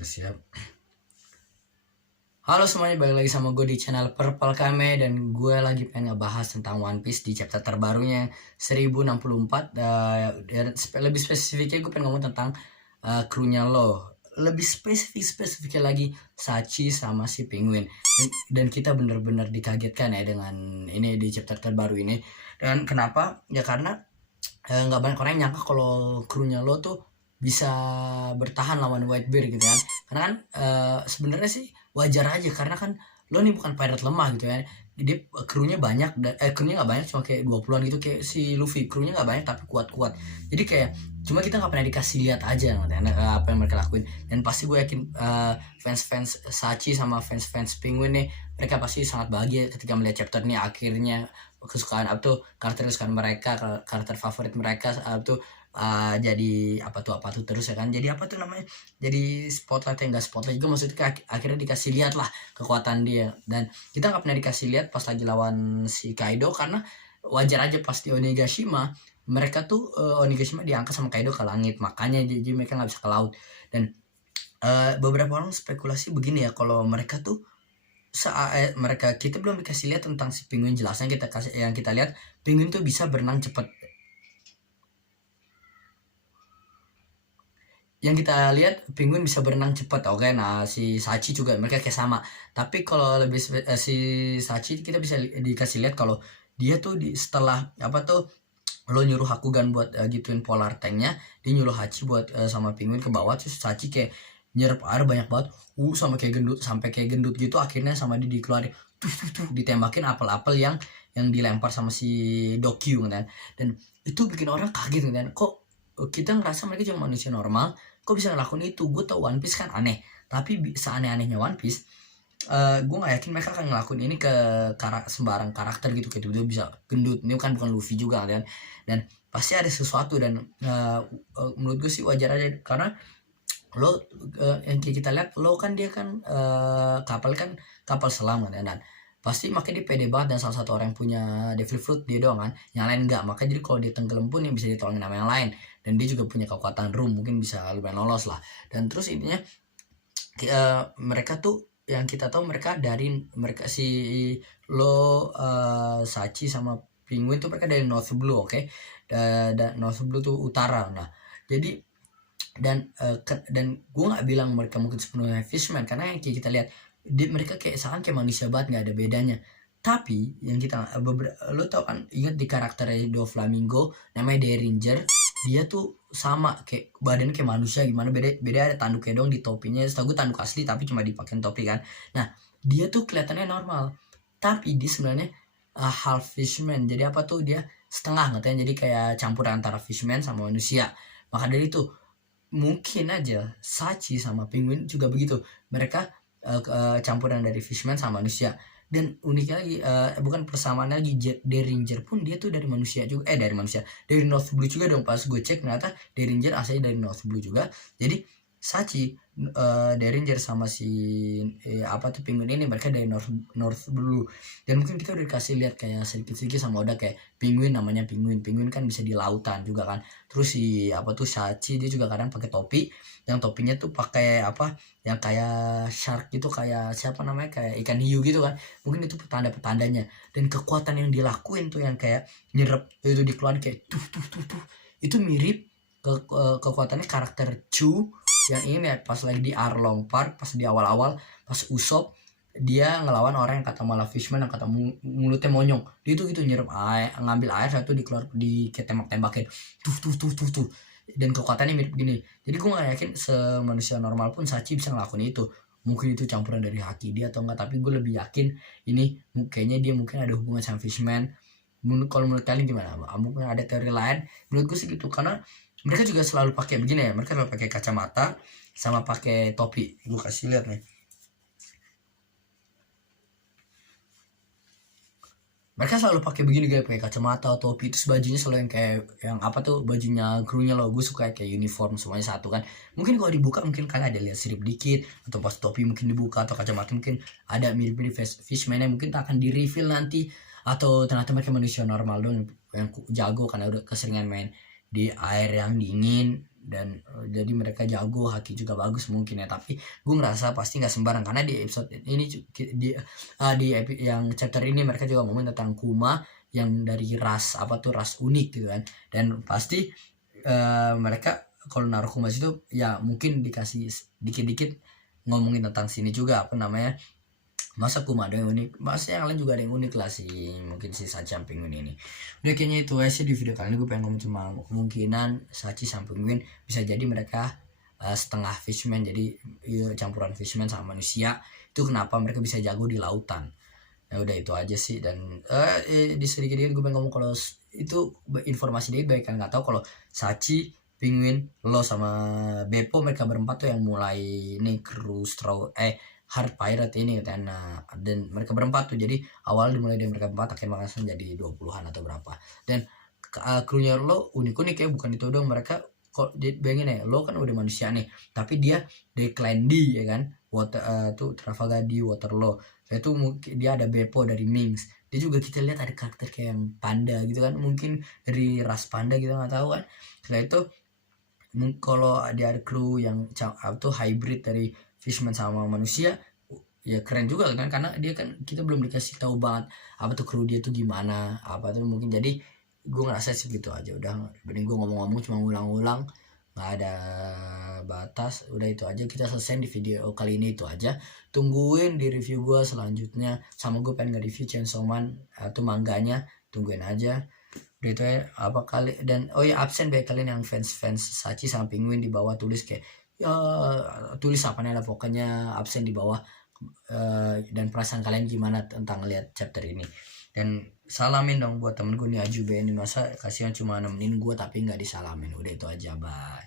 Oke, siap. Halo semuanya, balik lagi sama gue di channel Purple Kame. Dan gue lagi pengen ngebahas tentang One Piece di chapter terbarunya 1064. Lebih spesifiknya gue pengen ngomong tentang krunya Law. Lebih spesifiknya lagi Sachi sama si Penguin. Dan kita bener-bener dikagetkan ya dengan ini di chapter terbaru ini. Dan kenapa? Ya karena nggak banyak orang yang nyangka kalau krunya Law tuh bisa bertahan lawan Whitebeard gitu kan. Karena kan sebenarnya sih wajar aja, karena kan lo nih bukan pirate lemah gitu ya. Dia krunya banyak, krunya nggak banyak, cuma kayak 20-an gitu. Kayak si Luffy krunya nggak banyak tapi kuat-kuat. Jadi kayak cuma kita nggak pernah dikasih lihat aja apa yang mereka lakuin. Dan pasti gue yakin fans-fans Sachi sama fans-fans Penguin nih, mereka pasti sangat bahagia ketika melihat chapter ini akhirnya kesukaan apa tuh karakter kesukaan mereka, karakter favorit mereka tuh jadi apa tuh terus ya kan. Jadi apa tuh namanya, jadi spotlight yang enggak spotlight juga, maksudnya akhirnya dikasih lihat lah kekuatan dia. Dan kita nggak pernah dikasih lihat pas lagi lawan si Kaido, karena wajar aja pas di Onigashima mereka tuh Onigashima diangkat sama Kaido ke langit, makanya jadi mereka nggak bisa ke laut. Dan beberapa orang spekulasi begini ya, kalau mereka tuh mereka, kita belum dikasih lihat tentang si Penguin. Jelasnya yang kita lihat Penguin tuh bisa berenang cepat. Yang kita lihat Penguin bisa berenang cepat, oke. Nah si Sachi juga mereka kayak sama. Tapi kalau lebih si Sachi kita bisa dikasih lihat kalau dia tuh setelah apa tuh lo nyuruh Hakugan buat gituin polar tanknya, dia nyuruh Hachi buat sama Penguin ke bawah. Terus Sachi kayak nyerap air banyak banget, sama kayak gendut, sampai kayak gendut gitu. Akhirnya sama dia dikeluarin, tuh ditembakin apel-apel yang dilempar sama si Dokyu kan. Dan itu bikin orang kaget kan, kok kita ngerasa mereka cuma manusia normal, kok bisa ngelakuin itu. Gue tau One Piece kan aneh, tapi seaneh-anehnya One Piece, gue gak yakin mereka akan ngelakuin ini ke sembarang karakter gitu. Kayak tiba-tiba bisa gendut, ini kan bukan Luffy juga kan. Dan pasti ada sesuatu. Dan menurut gue sih wajar aja, karena lo yang kita lihat lo kan, dia kan kapal selam kan. Dan pasti makanya dia pede banget, dan salah satu orang yang punya Devil Fruit dia doang kan, yang lain enggak. Makanya jadi kalau dia tenggelam pun yang bisa ditolongin sama yang lain. Dan dia juga punya kekuatan room, mungkin bisa lumayan lolos lah. Dan terus intinya mereka tuh yang kita tahu mereka si Lo, Sachi sama Penguin tuh mereka dari North Blue, oke. Dan North Blue tuh utara. Nah jadi dan gue nggak bilang mereka mungkin sepenuhnya fishman, karena yang kita lihat mereka kayak manusia banget, nggak ada bedanya. Tapi yang kita lo tau kan, ingat di karakternya Doflamingo namanya Derringer, dia tuh sama kayak badannya kayak manusia. Gimana beda ada tanduknya dong di topinya. Setahu gue tanduk asli tapi cuma dipakein topi kan. Nah dia tuh kelihatannya normal, tapi dia sebenarnya half fishman. Jadi apa tuh, dia setengah katanya, jadi kayak campur antara fishman sama manusia. Maka dari itu mungkin aja Sachi sama Penguin juga begitu, mereka campuran dari fishman sama manusia. Dan uniknya lagi, bukan persamaan lagi, Derringer pun dia tuh dari manusia juga, dari North Blue juga dong. Pas gue cek ternyata Derringer asalnya dari North Blue juga. Jadi Sachi, Derringer sama si apa tuh Penguin ini, mereka dari North Blue. Dan mungkin kita udah dikasih lihat kayak sedikit-sedikit sama Oda, kayak Penguin namanya Penguin kan bisa di lautan juga kan. Terus si apa tuh Sachi dia juga kadang pakai topi, yang topinya tuh pakai apa yang kayak shark gitu, kayak siapa namanya, kayak ikan hiu gitu kan. Mungkin itu petanda-petandanya. Dan kekuatan yang dilakuin tuh yang kayak nyerap itu dikeluarin kayak tuh itu mirip kekuatannya karakter Chu yang ini ya, pas lagi di Arlong Park, pas di awal-awal pas Usopp dia ngelawan orang yang kata malah fishman, yang kata mulutnya monyong. Dia tuh gitu nyerap air, ngambil air satu dikeluar, di tembak-tembakin tuh. Dan kekuatannya mirip gini. Jadi gue gak yakin semanusia normal pun Sachi bisa ngelakuin itu. Mungkin itu campuran dari haki dia atau enggak, tapi gue lebih yakin ini kayaknya dia mungkin ada hubungan sama fishman. Kalau menurut kalian gimana? Mungkin ada teori lain? Menurut gue sih gitu, karena mereka juga selalu pakai begini ya, mereka selalu pakai kacamata sama pakai topi. Gue kasih lihat nih, mereka selalu pakai begini guys, pakai kacamata, topi. Terus bajunya selalu yang kayak yang apa tuh, bajunya krunya lo, gue suka kayak uniform semuanya satu kan. Mungkin kalau dibuka mungkin kalian ada lihat sirip dikit, atau pas topi mungkin dibuka, atau kacamata mungkin ada mirip-mirip fishman yang mungkin akan di reveal nanti. Atau ternyata mereka manusia normal dong yang jago karena udah keseringan main di air yang dingin, dan jadi mereka jago, haki juga bagus mungkin ya. Tapi gue ngerasa pasti nggak sembarang, karena di episode ini yang chapter ini mereka juga ngomongin tentang Kuma yang dari ras ras unik gitu kan. Dan pasti mereka kalau naruh Kuma situ ya mungkin dikasih dikit-dikit ngomongin tentang sini juga masa Kuma ada yang unik, masa yang lain juga ada yang unik lah sih, mungkin si Sachi sama Penguin ini. Udah kayaknya itu aja sih di video kali ini. Gue pengen ngomong cuma kemungkinan Sachi sama Penguin bisa jadi mereka setengah fishman, jadi campuran fishman sama manusia. Itu kenapa mereka bisa jago di lautan. Ya udah itu aja sih. Dan di sedikit gue pengen ngomong kalau itu informasi dia baik kan, nggak tahu kalau Sachi, Penguin, lo sama Beppo mereka berempat tuh yang mulai nih kru Heart Pirate ini kan. Nah, dan mereka berempat tuh, jadi awal dimulai dari mereka berempat, akhirnya makasih jadi 20-an atau berapa. Dan krunya lo unik-unik ya, bukan itu doang. Mereka kok bayangin ya, lo kan udah manusia nih, tapi dia Declan D ya kan, tuh Trafalgar D Waterloo. Itu mungkin dia ada Beppo dari Minx. Dia juga kita lihat ada karakter kayak yang panda gitu kan, mungkin dari ras panda gitu, nggak tahu kan. Setelah itu kalau dia ada kru yang tuh hybrid dari fishman sama manusia, ya keren juga kan, karena dia kan kita belum dikasih tahu banget apa tuh kru dia tuh gimana apa tuh mungkin. Jadi gue ngerasa sih gitu aja, udah bening gue ngomong-ngomong cuma ngulang-ngulang, nggak ada batas. Udah itu aja, kita selesai di video kali ini. Itu aja, tungguin di review gue selanjutnya, sama gue pengen nge-review Chainsaw Man atau mangganya, tungguin aja. Udah itu ya apa kali. Dan oh ya, absen baik kalian yang fans Sachi sama Penguin, di bawah tulis kayak ya tulis apa nih lah pokoknya, absen di bawah. Dan perasaan kalian gimana tentang ngeliat chapter ini. Dan salamin dong buat temen gue nih Ajube ini, masa kasihan cuma nemenin gue tapi nggak disalamin. Udah itu aja, bye.